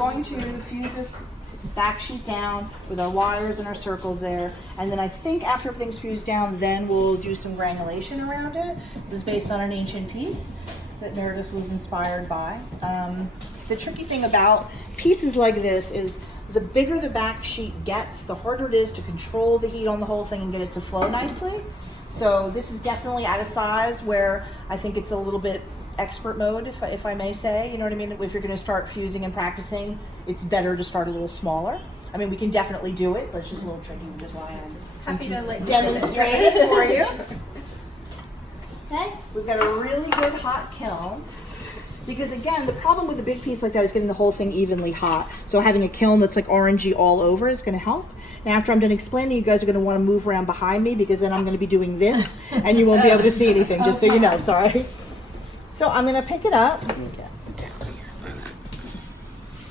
going to fuse this back sheet down with our wires and our circles there, and then I think after everything's fused down, then we'll do some granulation around it. This is based on an ancient piece that Meredith was inspired by. The tricky thing about pieces like this is the bigger the back sheet gets, the harder it is to control the heat on the whole thing and get it to flow nicely. So this is definitely at a size where I think it's a little bit expert mode, if I may say. You know what I mean? If you're going to start fusing and practicing, it's better to start a little smaller. I mean, we can definitely do it, but it's just a little tricky, which is why I'm happy to let demonstrate it for you. Okay, we've got a really good hot kiln. Because again, the problem with a big piece like that is getting the whole thing evenly hot. So having a kiln that's like orangey all over is going to help. Now after I'm done explaining, you guys are going to want to move around behind me because then I'm going to be doing this and you won't be able to see anything, just so you know, sorry. So I'm going to pick it up.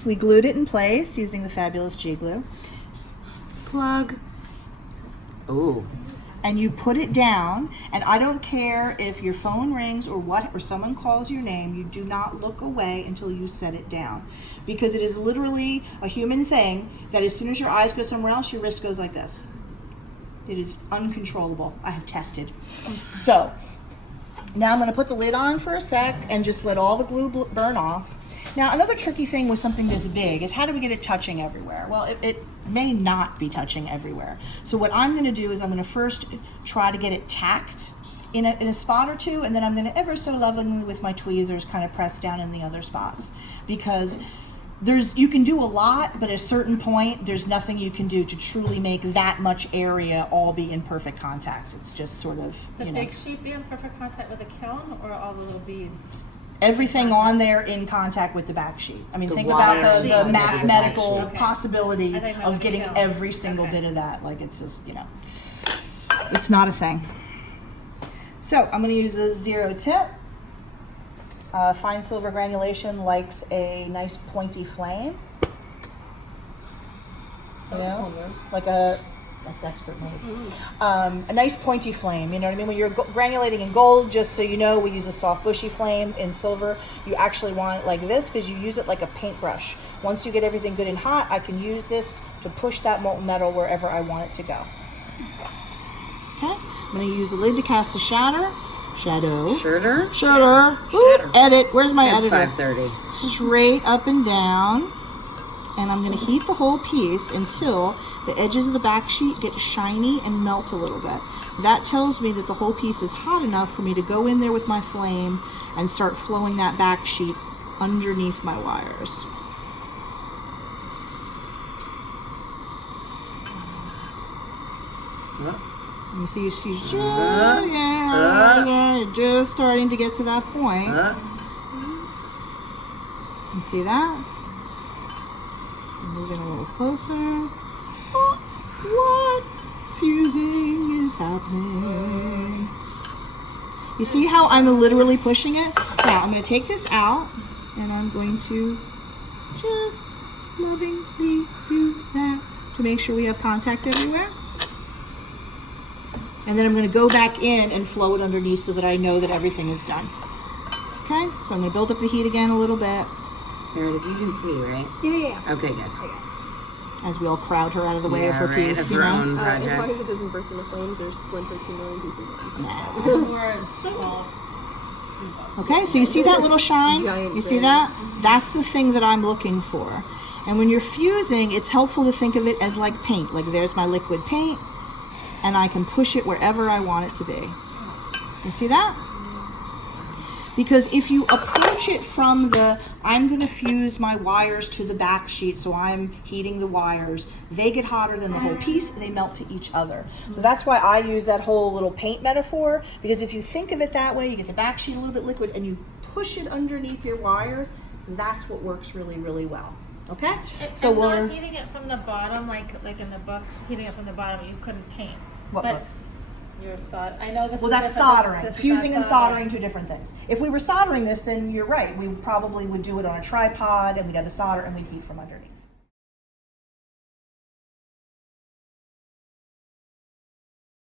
We glued it in place using the fabulous G glue. Plug. Ooh. And you put it down, and I don't care if your phone rings or what, or someone calls your name, you do not look away until you set it down. Because it is literally a human thing that as soon as your eyes go somewhere else, your wrist goes like this. It is uncontrollable. I have tested. So, now I'm gonna put the lid on for a sec and just let all the glue burn off. Now, another tricky thing with something this big is how do we get it touching everywhere? Well, it may not be touching everywhere. So what I'm gonna do is I'm gonna first try to get it tacked in a spot or two, and then I'm gonna ever so lovingly with my tweezers kind of press down in the other spots. Because you can do a lot, but at a certain point, there's nothing you can do to truly make that much area all be in perfect contact. It's just sort of, the big sheet be in perfect contact with the kiln, or all the little beads? Everything on there in contact with the back sheet. I mean, The think about wires the on the mathematical back sheet. Okay. possibility I think that of would getting kill. every single Okay. bit of that. Like, it's just, you know, it's not a thing. So I'm going to use a 0 tip. Fine silver granulation likes a nice pointy flame. You know, like that's expert mode. A nice pointy flame, you know what I mean? When you're granulating in gold, just so you know, we use a soft bushy flame. In silver, you actually want it like this because you use it like a paintbrush. Once you get everything good and hot, I can use this to push that molten metal wherever I want it to go. Okay, I'm going to use the lid to cast a shadow. Ooh, edit. Where's my That's editor? 5:30. Straight up and down. And I'm going to heat the whole piece until the edges of the back sheet get shiny and melt a little bit. That tells me that the whole piece is hot enough for me to go in there with my flame and start flowing that back sheet underneath my wires. You see, she's just starting to get to that point. You see that? Moving a little closer. Oh, what fusing is happening? You see how I'm literally pushing it? Now I'm going to take this out and I'm going to just lovingly do that to make sure we have contact everywhere. And then I'm going to go back in and flow it underneath so that I know that everything is done. Okay, so I'm going to build up the heat again a little bit. Meredith, you can see, right? Yeah. Okay, good. As we all crowd her out of the way of her right, piece, of you her know? own As long as project. it doesn't burst into flames or splinter 2 million pieces. Okay, so you see that little shine? Giant You see thing. that? That's the thing that I'm looking for. And when you're fusing, it's helpful to think of it as like paint. Like there's my liquid paint, and I can push it wherever I want it to be. You see that? Because if you approach it from I'm going to fuse my wires to the back sheet, so I'm heating the wires, they get hotter than the whole piece and they melt to each other. So that's why I use that whole little paint metaphor, because if you think of it that way, you get the back sheet a little bit liquid and you push it underneath your wires, that's what works really, really well. Okay? So not heating it from the bottom, like in the book, heating it from the bottom, you couldn't paint. What book? Your I know this Well, is that's different. soldering. This is Fusing not and soldering, two different things. If we were soldering this, then you're right. We probably would do it on a tripod, and we'd have the solder, and we'd heat from underneath.